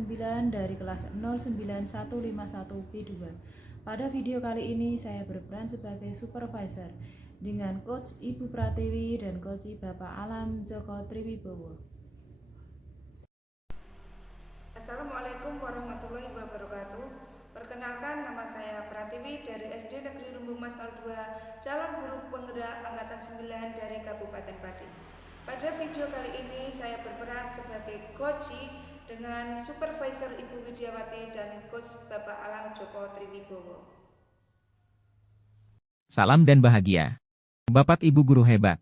9 dari kelas 09151B2. Pada video kali ini saya berperan sebagai supervisor dengan Coach Ibu Pratiwi dan Coach Bapak Alam Joko Triwibowo. Assalamualaikum warahmatullahi wabarakatuh. Perkenalkan, nama saya Pratiwi dari SD Negeri Lumbung Mas 02, calon guru penggerak angkatan 9 dari Kabupaten Pati. Pada video kali ini saya berperan sebagai coach dengan supervisor Ibu Widiawati dan coach Bapak Alam Joko Triwibowo. Salam dan bahagia. Bapak Ibu guru hebat.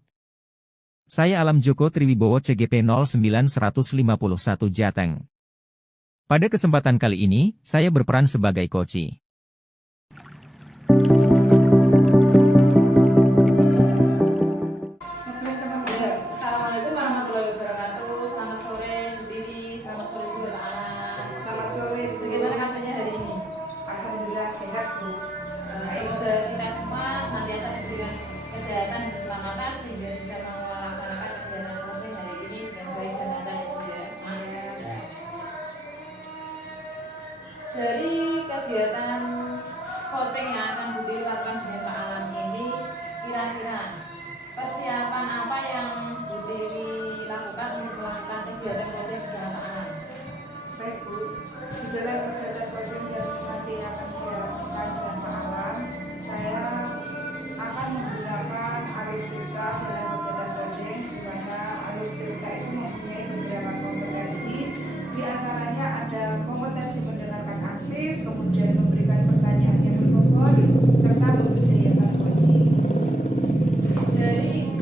Saya Alam Joko Triwibowo CGP 09151 Jateng. Pada kesempatan kali ini, saya berperan sebagai coach. Assalamualaikum warahmatullahi wabarakatuh. Selamat sore Bu Tiwi, selamat sore juga Pak Alam. Selamat sore Bu. Bagaimana kabarnya hari ini? Alhamdulillah sehat Bu. Semoga kita semua senantiasa diberikan kesehatan dan keselamatan sehingga bisa melaksanakan kegiatan coaching hari ini dengan baik dan lancar ya Bu ya. Dari kegiatan coaching yang akan Bu Tiwi lakukan dengan Pak Alam ini, kira-kira persiapan apa yang Bu Tiwi lakukan untuk melakukan kegiatan coaching bersama Pak Alam? Baik Bu, di dalam kegiatan coaching yang nanti akan saya lakukan dengan Pak Alam, saya akan menggunakan alur cerita dalam kegiatan coaching, di mana alur cerita itu mempunyai beberapa kompetensi. Di antaranya ada kompetensi mendengarkan aktif, kemudian memberikan pertanyaan yang berbobot, serta membudidayakan coaching. Dari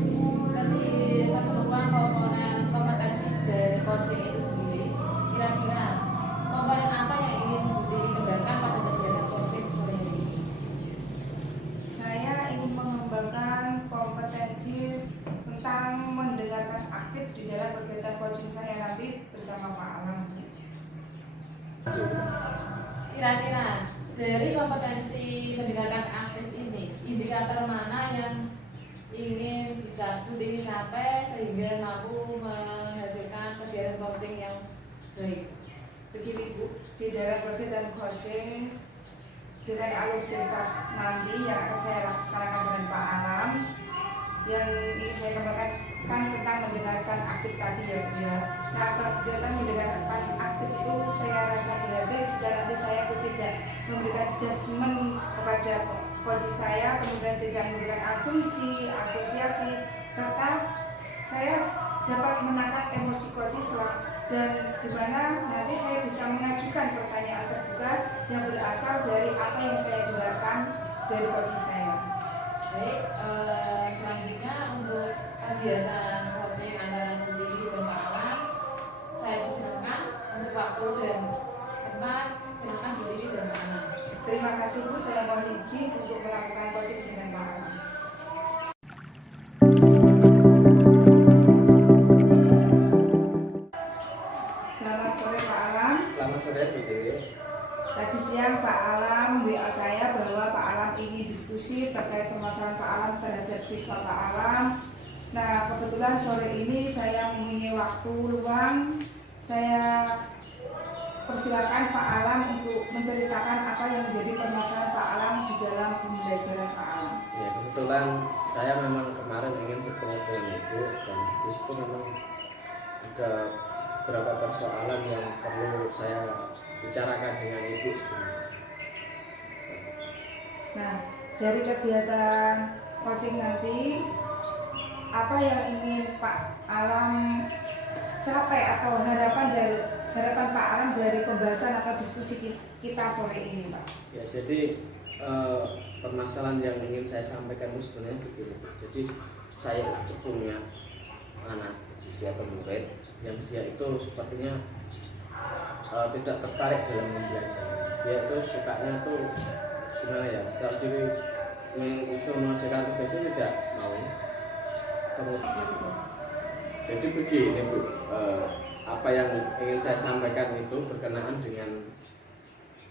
keseluruhan komponen kompetensi dari coaching itu sendiri, kira-kira komponen apa yang ingin Bu Tiwi kembangkan pada kegiatan coaching sore ini? Saya ingin mengembangkan kompetensi tentang mendengarkan aktif di dalam kegiatan coaching saya nanti bersama Pak Alam. Kira-kira dari kompetensi mendengarkan aktif ini, indikator mana yang ingin bisa Bu Tiwi capai sehingga mampu menghasilkan kegiatan coaching yang baik? Begini Bu, di dalam kegiatan coaching dengan alur cerita nanti yang akan saya laksanakan dengan Pak Alam, yang ingin saya kembangkan kan tentang mendengarkan aktif tadi ya Bu ya. Nah, kegiatan mendengarkan aktif itu saya rasa berhasil jika nanti saya tidak memberikan judgement kepada coach saya, kemudian tidak memberikan asumsi, asosiasi, serta saya dapat menangkap emosi coach dan di mana nanti saya bisa mengajukan pertanyaan terbuka yang berasal dari apa yang saya dengarkan dari coach saya. Baik, selanjutnya untuk kegiatan coaching antara Bu Tiwi dan Pak Alam, saya persilakan untuk waktu dan tempat. Silakan Bu Tiwi dan Pak Alam. Terima kasih Bu, saya mohon izin untuk melakukan coaching dengan Pak Alam. Selamat sore Pak Alam. Selamat sore Bu Tiwi. Tadi siang Pak Alam WA saya bahwa Pak Alam ingin diskusi terkait permasalahan Pak Alam terhadap siswa Pak Alam. Nah, kebetulan sore ini saya mempunyai waktu luang. Saya persilakan Pak Alam untuk menceritakan apa yang menjadi permasalahan Pak Alam di dalam pembelajaran Pak Alam. Ya, kebetulan saya memang kemarin ingin bertemu dengan Ibu dan di situ memang ada beberapa persoalan yang perlu saya bicarakan dengan Ibu sebenarnya. Nah, dari kegiatan coaching nanti, apa yang ingin Pak Alam capai atau harapan Pak Alam dari pembahasan atau diskusi kita sore ini, Pak? Ya, jadi permasalahan yang ingin saya sampaikan itu sebenarnya begini. Jadi saya itu punya anak didik atau murid yang dia itu sepertinya tidak tertarik dalam belajar. Dia itu sukanya tuh gimana ya? Kalau usul mengerjakan tugas itu tidak mau. Jadi begini Bu, apa yang ingin saya sampaikan itu berkenaan dengan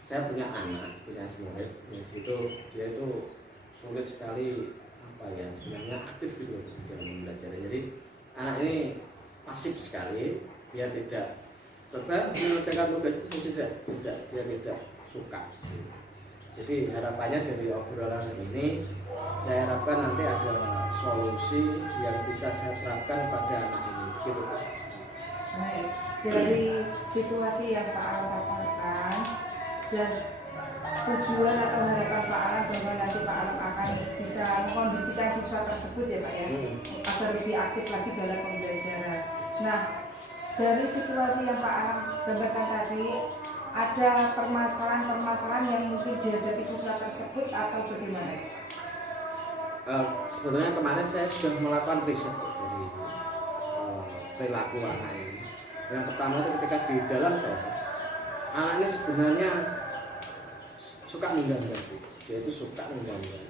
saya punya anak, punya murid, di situ dia itu sulit sekali apa ya, istilahnya aktif gitu dalam belajar. Jadi anak ini pasif sekali, dia tidak beban menyelesaikan tugas itu dia tidak suka. Jadi harapannya dari obrolan ini, saya harapkan nanti ada solusi yang bisa saya terapkan pada anak ini, gitu Pak. Baik, dari situasi yang Pak Alam paparkan dan tujuan atau harapan Pak Alam bahwa nanti Pak Alam akan bisa mengkondisikan siswa tersebut ya Pak ya, agar lebih aktif lagi dalam pembelajaran. Nah, dari situasi yang Pak Alam gambarkan tadi, ada permasalahan-permasalahan yang mungkin dihadapi siswa tersebut atau bagaimana? Sebenarnya kemarin saya sudah melakukan riset dari perilaku anak ini. Yang pertama itu ketika di dalam kelas, anak ini sebenarnya suka mengganggu, dia itu suka mengganggu.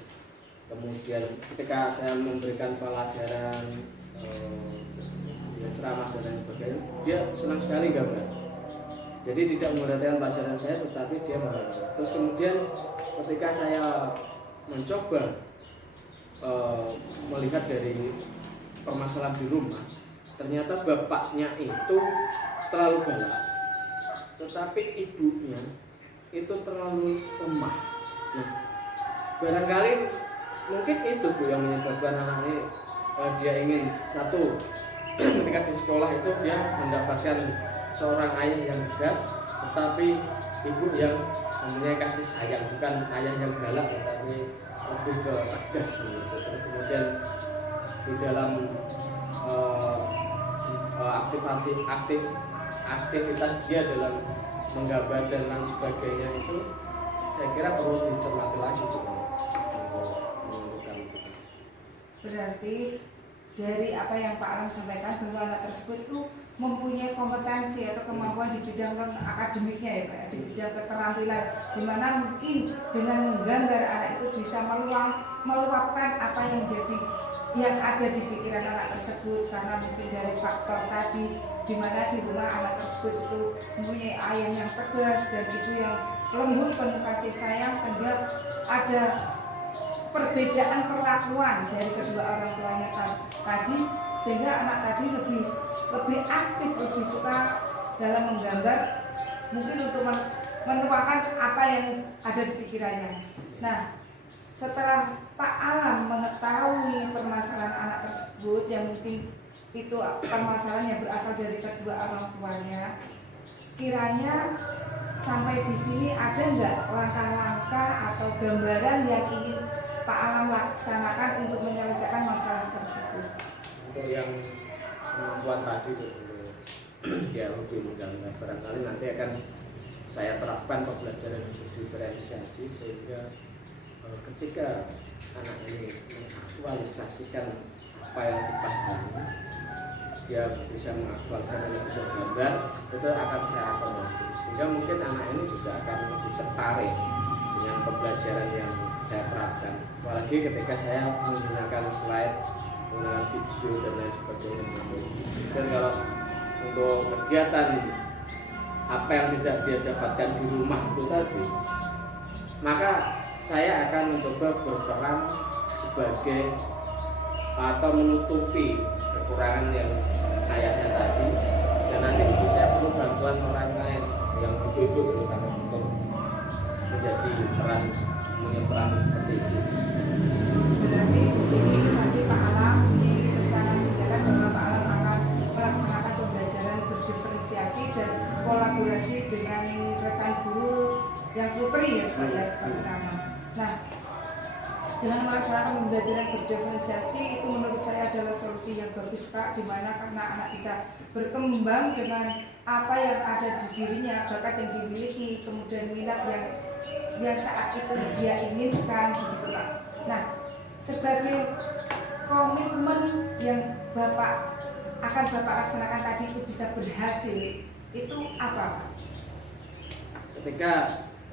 Kemudian ketika saya memberikan pelajaran ceramah dan lain sebagainya, dia senang sekali gambar. Jadi tidak memperhatikan pelajaran saya, tetapi dia menggambar. Terus kemudian ketika saya mencoba melihat dari permasalahan di rumah, ternyata bapaknya itu terlalu galak, tetapi ibunya itu terlalu lemah. Nah, barangkali mungkin itu Bu yang menyebabkan anak ini dia ingin satu ketika di sekolah itu dia mendapatkan seorang ayah yang tegas, tetapi ibu yang mempunyai kasih sayang, bukan ayah yang galak tetapi lebih ke tegas gitu. Kemudian di dalam aktivitas dia dalam menggambar dan lain sebagainya itu, saya kira perlu dicermati lagi untuk menentukan itu. Berarti dari apa yang Pak Alam sampaikan bahwa anak tersebut itu mempunyai kompetensi atau kemampuan di bidang akademiknya ya Pak, di bidang keterampilan, di mana mungkin dengan menggambar anak itu bisa meluapkan apa yang ada di pikiran anak tersebut, karena mungkin dari faktor tadi di mana di rumah anak tersebut itu mempunyai ayah yang tegas dan ibu yang lembut penuh kasih sayang, sehingga ada perbedaan perlakuan dari kedua orang tuanya tadi, sehingga anak tadi lebih aktif, lebih suka dalam menggambar, mungkin untuk menuangkan apa yang ada di pikirannya. Nah, setelah Pak Alam mengetahui permasalahan anak tersebut yang mungkin itu permasalahan yang berasal dari kedua orang tuanya, kiranya sampai di sini ada nggak langkah-langkah atau gambaran yang ingin Pak Alam laksanakan untuk menyelesaikan masalah tersebut? Untuk yang kemampuan tadi untuk dia lebih menggambar, barangkali nanti akan saya terapkan pembelajaran yang diferensiasi, sehingga ketika anak ini mengaktualisasikan apa yang dipahami, dia bisa mengaktualisasikan yang gambar, itu akan saya akomodir, sehingga mungkin anak ini juga akan lebih tertarik dengan pembelajaran yang saya terapkan. Apalagi ketika saya menggunakan slide, menggunakan video dan lain sebagainya. Dan kalau untuk kegiatan apa yang tidak dia dapatkan di rumah itu tadi, maka saya akan mencoba berperan sebagai atau menutupi kekurangan yang ayahnya tadi, dan nanti mungkin saya perlu bantuan orang lain yang ibu-ibu terutama untuk menjadi punya peran seperti itu. Berarti di sini nanti Pak Alam ini rencana tindakan bahwa Pak Alam akan melaksanakan pembelajaran berdiferensiasi dan kolaborasi dengan rekan guru yang putri ya Pak ya, terutama. Nah, dengan melaksanakan pembelajaran berdiferensiasi itu menurut saya adalah solusi yang bagus Pak, di mana karena anak bisa berkembang dengan apa yang ada di dirinya, bakat yang dimiliki, kemudian minat yang saat itu dia inginkan, begitu Pak. Nah, sebagai komitmen yang Bapak laksanakan tadi itu bisa berhasil, itu apa Pak? Ketika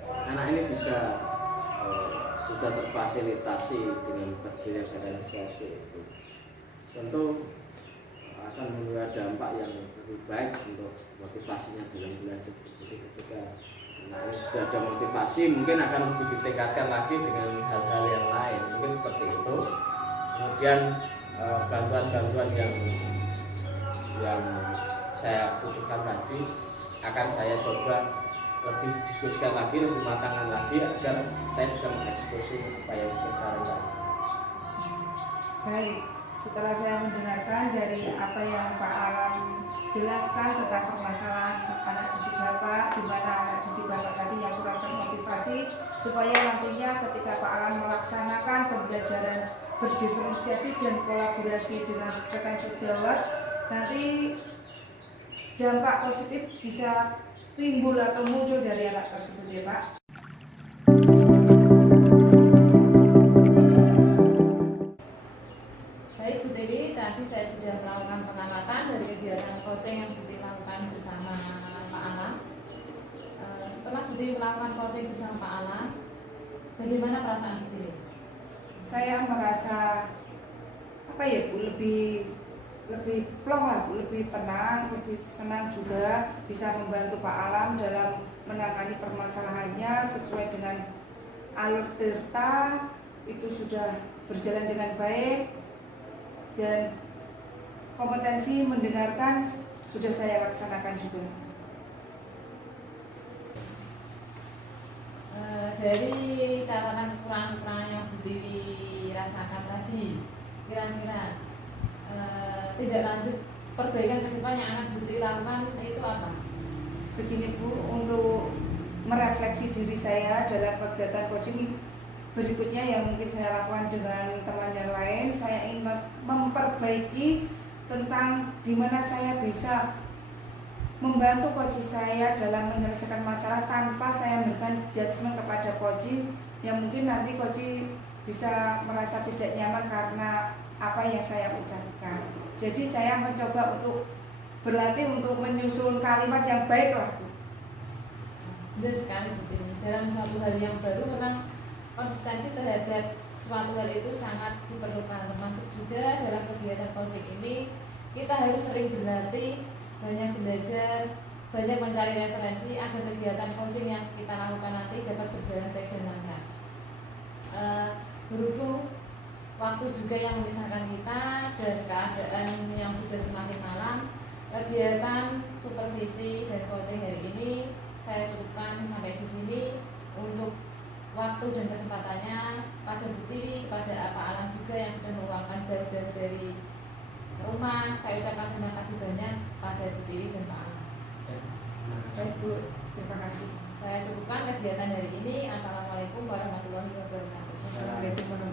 anak ini bisa sudah terfasilitasi dengan berdiferensiasi itu, tentu akan memberi dampak yang lebih baik untuk motivasinya dalam belajar. Jadi ketika anak ini sudah ada motivasi, mungkin akan lebih ditingkatkan lagi dengan hal-hal yang lain, mungkin seperti itu. Kemudian bantuan-bantuan yang saya butuhkan tadi akan saya coba lebih diskusikan lagi, lebih matangkan lagi agar saya bisa mengeksekusi apa yang sudah saya rencanakan. Baik, setelah saya mendengarkan dari apa yang Pak Alam jelaskan tentang permasalahan anak didik Bapak, di mana anak didik Bapak tadi yang kurang termotivasi, supaya nantinya ketika Pak Alam melaksanakan pembelajaran berdiferensiasi dan kolaborasi dengan rekan sejawat, nanti dampak positif bisa timbul atau muncul dari anak tersebut ya Pak. Baik Bu Tiwi, tadi saya sudah melakukan pengamatan dari kegiatan coaching yang Bu Tiwi lakukan bersama Pak Alam. Setelah Bu Tiwi melakukan coaching bersama Pak Alam, bagaimana perasaan Bu Tiwi? Saya merasa apa ya Bu, lebih plong lah Bu, lebih tenang, lebih senang juga bisa membantu Pak Alam dalam menangani permasalahannya sesuai dengan alur tirta, itu sudah berjalan dengan baik dan kompetensi mendengarkan sudah saya laksanakan juga. Dari catatan kekurangan-kekurangan yang Bu Tiwi rasakan tadi, kira-kira tidak lanjut perbaikan ke depan yang akan Bu Tiwi lakukan itu apa? Begini Bu, untuk merefleksi diri saya dalam kegiatan coaching berikutnya yang mungkin saya lakukan dengan teman yang lain, saya ingin memperbaiki tentang di mana saya bisa membantu coach saya dalam menyelesaikan masalah tanpa saya memberikan judgement kepada coach yang mungkin nanti coach bisa merasa tidak nyaman karena apa yang saya ucapkan. Jadi saya mencoba untuk berlatih untuk menyusun kalimat yang baik lah. Benar sekali Bu Tiwi. Dalam suatu hal yang baru memang konsistensi terhadap suatu hal itu sangat diperlukan, termasuk juga dalam kegiatan coaching ini kita harus sering berlatih, banyak belajar, banyak mencari referensi agar kegiatan coaching yang kita lakukan nanti dapat berjalan baik dan lancar. Berhubung waktu juga yang memisahkan kita dan keadaan yang sudah semakin malam, kegiatan supervisi dan coaching hari ini saya cukupkan sampai di sini. Untuk waktu dan kesempatannya pada Bu Tiwi, pada Pak Alam juga yang sudah meluangkan jauh-jauh dari rumah, saya ucapkan terima kasih banyak pada Bu Tiwi dan Pak Alam. Baik Bu, terima kasih. Saya cukupkan kegiatan hari ini. Assalamualaikum warahmatullahi wabarakatuh. Assalamualaikum warahmatullahi wabarakatuh.